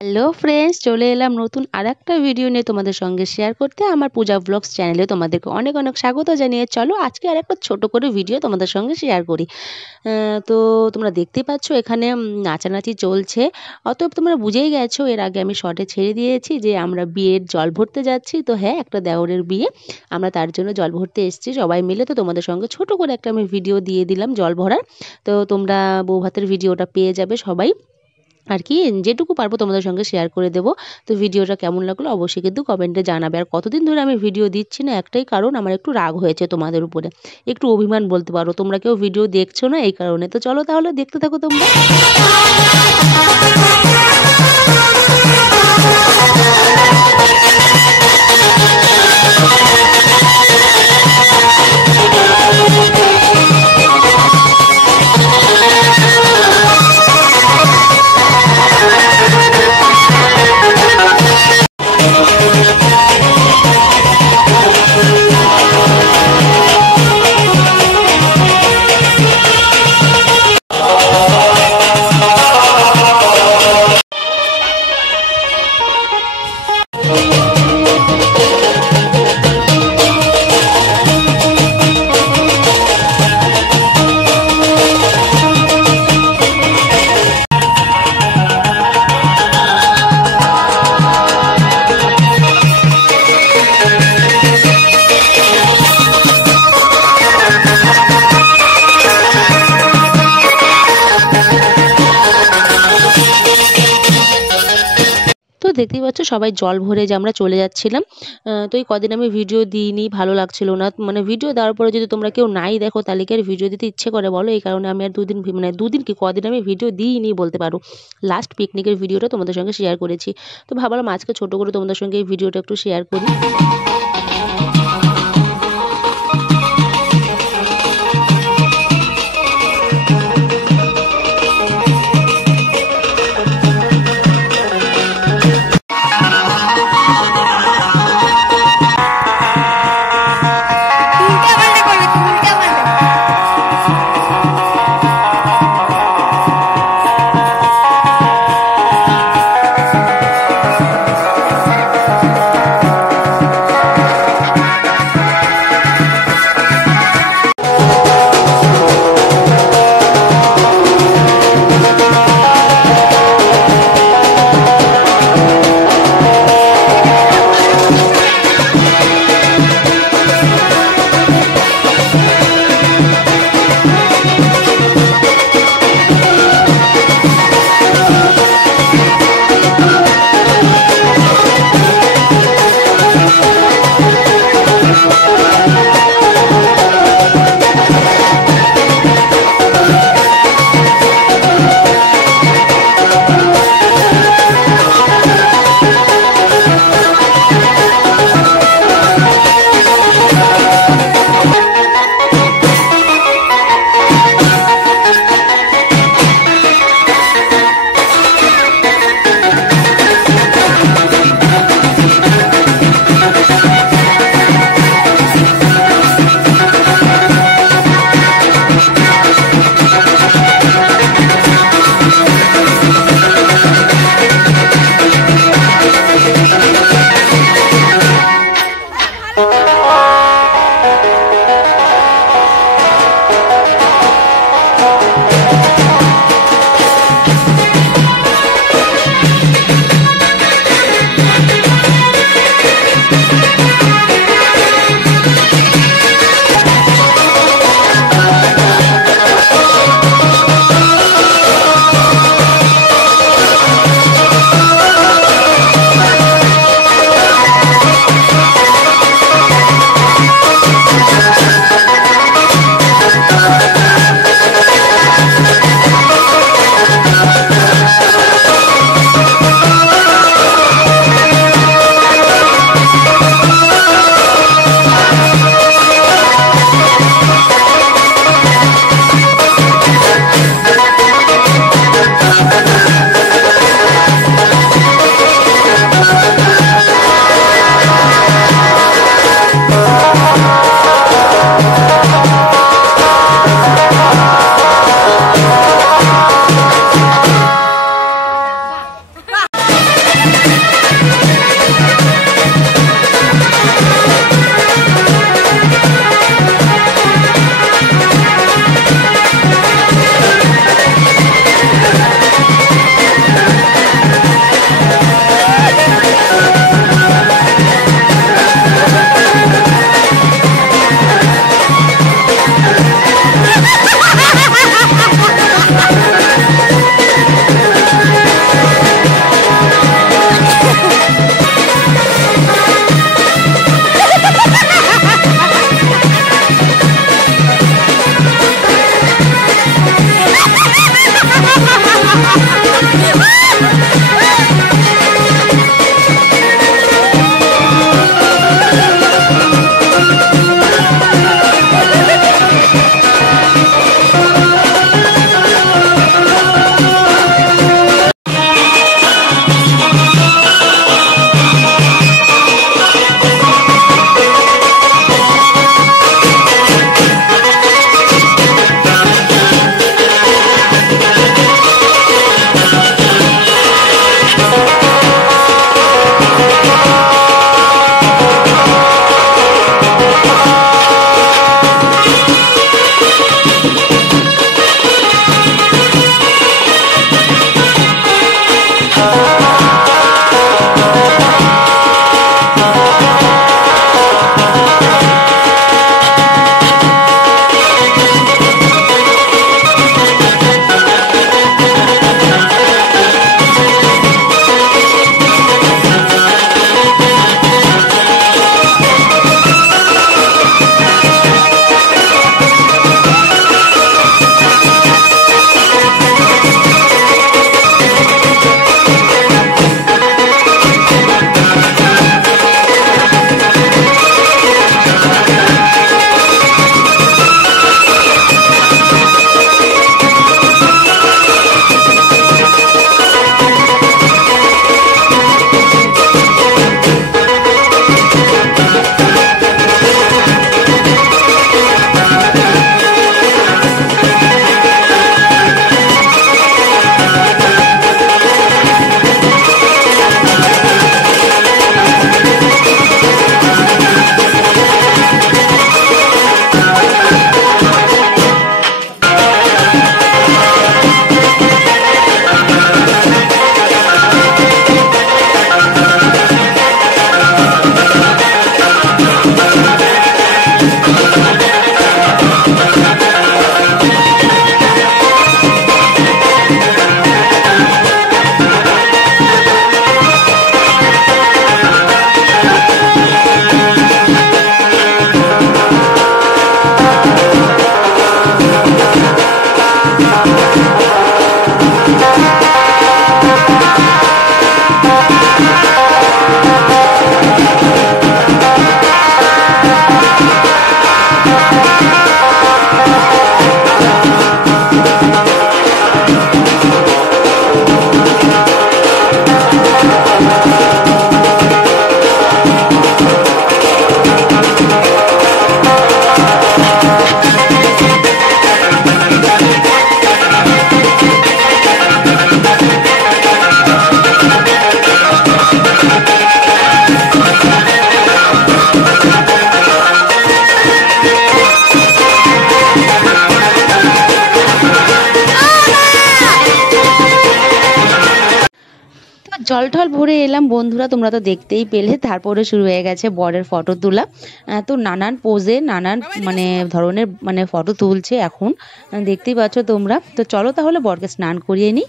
Hello friends, চলে এলাম নতুন আরেকটা ভিডিও নিয়ে তোমাদের সঙ্গে শেয়ার করতে। আমার পূজা ব্লগস চ্যানেলে তোমাদেরকে অনেক অনেক স্বাগত জানিয়ে চলো আজকে আরেকটা ছোট করে ভিডিও তোমাদের সঙ্গে শেয়ার করি। তো তোমরা দেখতে পাচ্ছ এখানে নাচানাচি চলছে। অতএব তোমরা বুঝেই গেছো, এর আগে আমি শর্টে ছেড়ে দিয়েছি যে আমরা বিয়ের জল ভরতে যাচ্ছি। তো হ্যাঁ, একটা দেওরের বিয়ে, আমরা তার জন্য জল ভরতে এসেছি সবাই মিলে। তো তোমাদের সঙ্গে ছোট করে একটা আমি ভিডিও দিয়ে দিলাম জল ভরার। তো তোমরা বউ ভাতের ভিডিওটা পেয়ে যাবে সবাই আর কি, যেটুকু পারবো তোমাদের সঙ্গে শেয়ার করে দেবো। তো ভিডিওটা কেমন লাগলো অবশ্যই কিন্তু কমেন্টে জানাবে। আর কতদিন ধরে আমি ভিডিও দিচ্ছি না, একটাই কারণ, আমার একটু রাগ হয়েছে তোমাদের উপরে, একটু অভিমান বলতে পারো। তোমরা কেউ ভিডিও দেখছো না এই কারণে। তো চলো তাহলে দেখতে থাকো তোমরা। তো দেখতেই পাচ্ছ সবাই জল ভরে যে আমরা চলে যাচ্ছিলাম। তো এই কদিন আমি ভিডিও দিইনি, ভালো লাগছিল না। মানে ভিডিও দেওয়ার পরে যদি তোমরা কেউ নাই দেখো তাহলে কি আর ভিডিও দিতে ইচ্ছে করে বলো? এই কারণে আমি আর দুদিন কি কদিন আমি ভিডিও দিইনি বলতে পারো। লাস্ট পিকনিকের ভিডিওটা তোমাদের সঙ্গে শেয়ার করেছি। তো ভাবলাম আজকে ছোট করে তোমাদের সঙ্গে এই ভিডিওটা একটু শেয়ার করি। জল ঢল ভরে এলাম বন্ধুরা, তোমরা তো দেখতেই পেলে। তারপরে শুরু হয়ে গেছে বরের ফটো তোলা। তো নানান পোজে নানান ধরনের ফটো তুলছে এখন, দেখতেই পাচ্ছ তোমরা। তো চলো তাহলে বরকে স্নান করিয়ে নিই।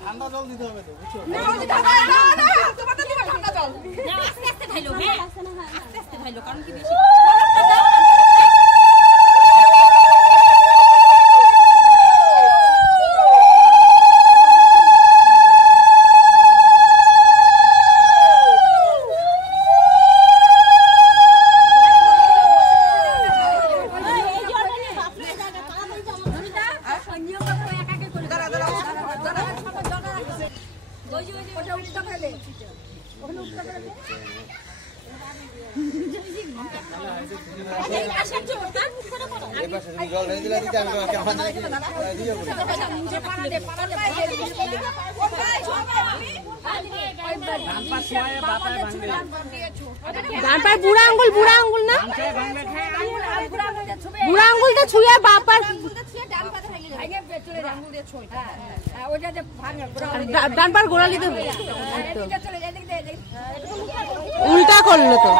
ঠান্ডা জল দিতে হবে তো বুঝছো ঠান্ডা জল আস্তে আস্তে ঢাইলো হ্যাঁ আস্তে আস্তে ঢাইলো কারণ কি বেশি বুড়া আঙ্গুল না বুড়া আঙ্গুলটা ছুঁয়ে বাপার ডান পার গোড়ালি দেবে উল্টা করলো তো